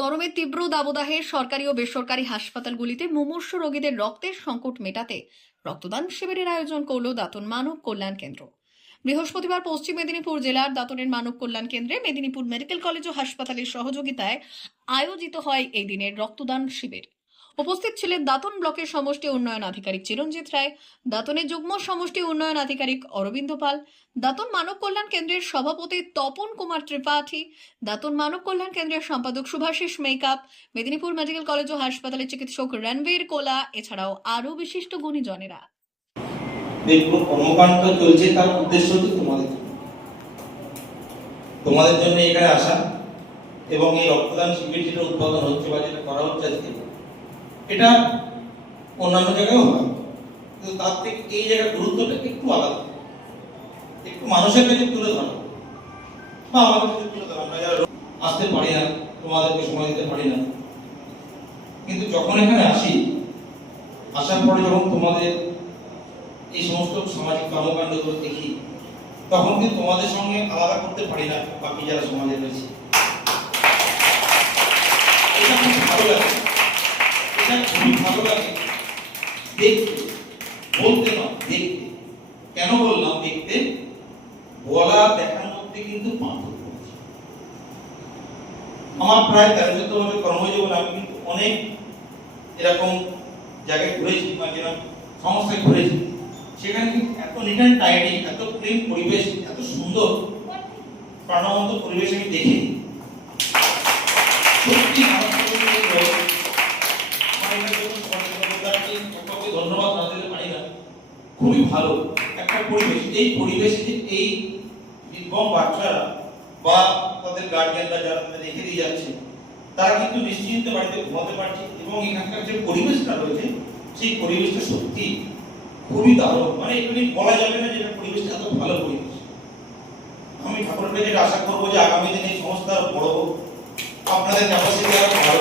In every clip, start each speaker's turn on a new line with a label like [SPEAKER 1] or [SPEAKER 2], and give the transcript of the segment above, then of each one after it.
[SPEAKER 1] গরমের তীব্র দাবদাহে সরকারি ও বেসরকারি হাসপাতালগুলিতে মুমূর্ষ রোগীদের রক্তের সংকট মেটাতে রক্তদান শিবিরের আয়োজন করল দাতন মানব কল্যাণ কেন্দ্র। বৃহস্পতিবার পশ্চিম মেদিনীপুর জেলার দাতনের মানব কল্যাণ কেন্দ্রে মেদিনীপুর মেডিকেল কলেজ ও হাসপাতালের সহযোগিতায় আয়োজিত হয় এই দিনের রক্তদান শিবির। উপস্থিত ছিলেন দাতন ব্লকের সমষ্টি উন্নয়ন আধিকারিক চিরঞ্জিত রায়, দাতনের যুগ্ম সমষ্টি উন্নয়ন আধিকারিক অরবিন্দ পাল, দাতন মানব কল্যাণ কেন্দ্রের সভাপতি তপন কুমার ত্রিপাঠী, দাতন মানব কল্যাণ কেন্দ্রের সম্পাদক শুভাশিস মেকআপ, মেদিনীপুর মেডিকেল কলেজ ও হাসপাতালের চিকিৎসক রণবীর কোলা, এছাড়াও আরও বিশিষ্ট গুণীজনেরা।
[SPEAKER 2] কর্মকাণ্ড চলছে, তার উদ্দেশ্য তোমাদের তোমাদের জন্য এখানে আসা এবং এই রক্তদান শিবির যেটা উদ্বোধন হচ্ছে বা যেটা করা হচ্ছে আজকে। এটা অন্যান্য জায়গায়ও হয়, কিন্তু তার থেকে এই জায়গার গুরুত্বটা একটু আলাদা। একটু মানুষের কাছে তুলে ধরা বা আমাদের কাছে তুলে ধরা। আমরা যারা আসতে পারি না, তোমাদেরকে সময় দিতে পারি না। কিন্তু যখন এখানে আসি, আসার পরে যখন তোমাদের এই সমস্ত সামাজিক কর্মকাণ্ডগুলো দেখি, তখন কিন্তু তোমাদের সঙ্গে আলাদা করতে পারি না বাকি যারা সমাজে রয়েছে? এটা খুব ভালো লাগে। এটা খুবই ভালো লাগে। দেখতে, বলতে না দেখতে। কেন বললাম দেখতে? বলা দেখার মধ্যে কিন্তু পার্থক্য আছে। আমার প্রায় বছর কর্মজীবন আমি কিন্তু অনেক এরকম জায়গায় ঘুরেছি বা যেরকম সংস্থায় ঘুরেছি। সেখানে কিন্তু এত নিট অ্যান্ড টাইডি এত ক্লিন পরিবেশ, এত সুন্দর, প্রাণবন্ত পরিবেশ আমি দেখিনি সত্যি মানুষকে বলতে গেলে, আমার এখানে যখন সমাজসেবাদারকে সকলকে ধন্যবাদ না দিতে পারি না খুবই ভালো একটা পরিবেশ এই পরিবেশে এই নির্গম বাচ্চারা বা তাদের গার্জিয়ানরা যারা তাদের রেখে দিয়ে যাচ্ছে, তারা কিন্তু নিশ্চিন্তে বাড়িতে ঘুমাতে পারছে এবং এখানকার যে পরিবেশটা রয়েছে, সেই পরিবেশটা সত্যি খুবই দারুণ। মানে এখানে বলা যাবে না যে পরিবেশটা এত ভালো পরিবেশ। আমি ঠাকুরের কাছে আশা করব যে আগামী দিনে এই সংস্থা বড় হোক। আপনাদের ক্যাপাসিটি আরও ভালো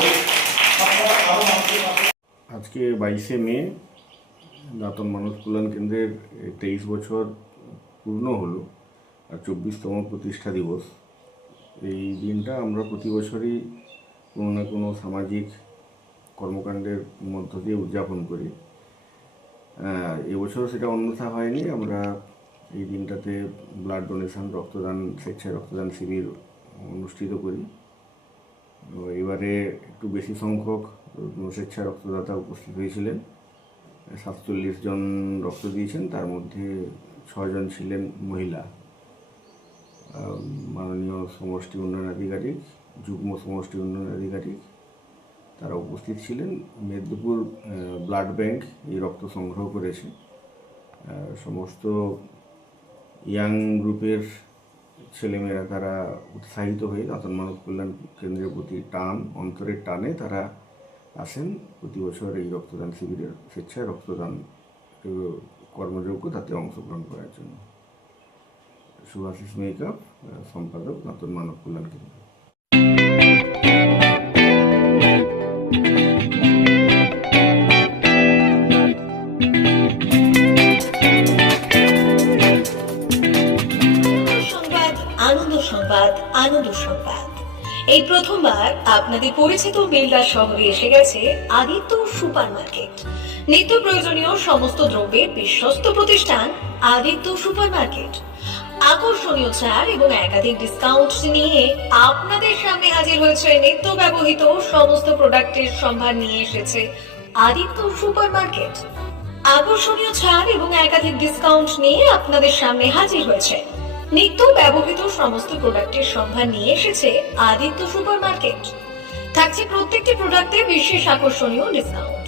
[SPEAKER 3] আজকে বাইশে মে, দাতন মানব কল্যাণ কেন্দ্রের তেইশ বছর পূর্ণ হলো, আর চব্বিশতম প্রতিষ্ঠা দিবস। এই দিনটা আমরা প্রতি বছরই কোনো না কোনো সামাজিক কর্মকাণ্ডের মধ্য দিয়ে উদযাপন করি। এবছর সেটা অন্যথা হয়নি। আমরা এই দিনটাতে ব্লাড ডোনেশন রক্তদান, স্বেচ্ছায় রক্তদান শিবির অনুষ্ঠিত করি। এবারে একটু বেশি সংখ্যক স্বেচ্ছা রক্তদাতা উপস্থিত হয়েছিলেন। সাতচল্লিশ জন রক্ত দিয়েছেন, তার মধ্যে ছজন ছিলেন মহিলা। মাননীয় সমষ্টি উন্নয়ন আধিকারিক, যুগ্ম সমষ্টি উন্নয়ন আধিকারিক, তারা উপস্থিত ছিলেন। মেদিনীপুর ব্লাড ব্যাংক এই রক্ত সংগ্রহ করেছে। সমস্ত ইয়াং গ্রুপের ছেলেমেয়েরা তারা উৎসাহিত হয়ে দাতন মানব কল্যাণ কেন্দ্রের প্রতি টান, অন্তরের টানে তারা আসেন। প্রতি বছর এই রক্তদান শিবিরের স্বেচ্ছায় রক্তদান কর্মযোগ্য তাতে অংশগ্রহণ করার জন্য। সুভাষিস মেকআপ সম্পাদক দাতন মানব কল্যাণ কেন্দ্র।
[SPEAKER 4] সংবাদ, আনন্দ সংবাদ আনন্দ সংবাদ। এই প্রথমবার আপনাদের পরিচিত বেলদা শহরে এসে গেছে আদিত্য সুপার মার্কেট নিত্য প্রয়োজনীয় সমস্ত দ্রব্যের বিশ্বস্ত প্রতিষ্ঠান আদিত্য সুপার মার্কেট আকর্ষণীয় ছাড় এবং একাধিক ডিসকাউন্ট নিয়ে আপনাদের সামনে হাজির হয়েছে নিত্য ব্যবহৃত সমস্ত প্রোডাক্টের সম্ভার নিয়ে এসেছে আদিত্য সুপার মার্কেট আকর্ষণীয় ছাড় এবং একাধিক ডিসকাউন্ট নিয়ে আপনাদের সামনে হাজির হয়েছে নিত্য ব্যবহৃত সমস্ত প্রোডাক্টের সম্ভার নিয়ে এসেছে আদিত্য সুপার মার্কেট থাকছে প্রত্যেকটি প্রোডাক্টে বিশেষ আকর্ষণীয় ডিসকাউন্ট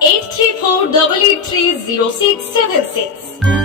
[SPEAKER 4] 834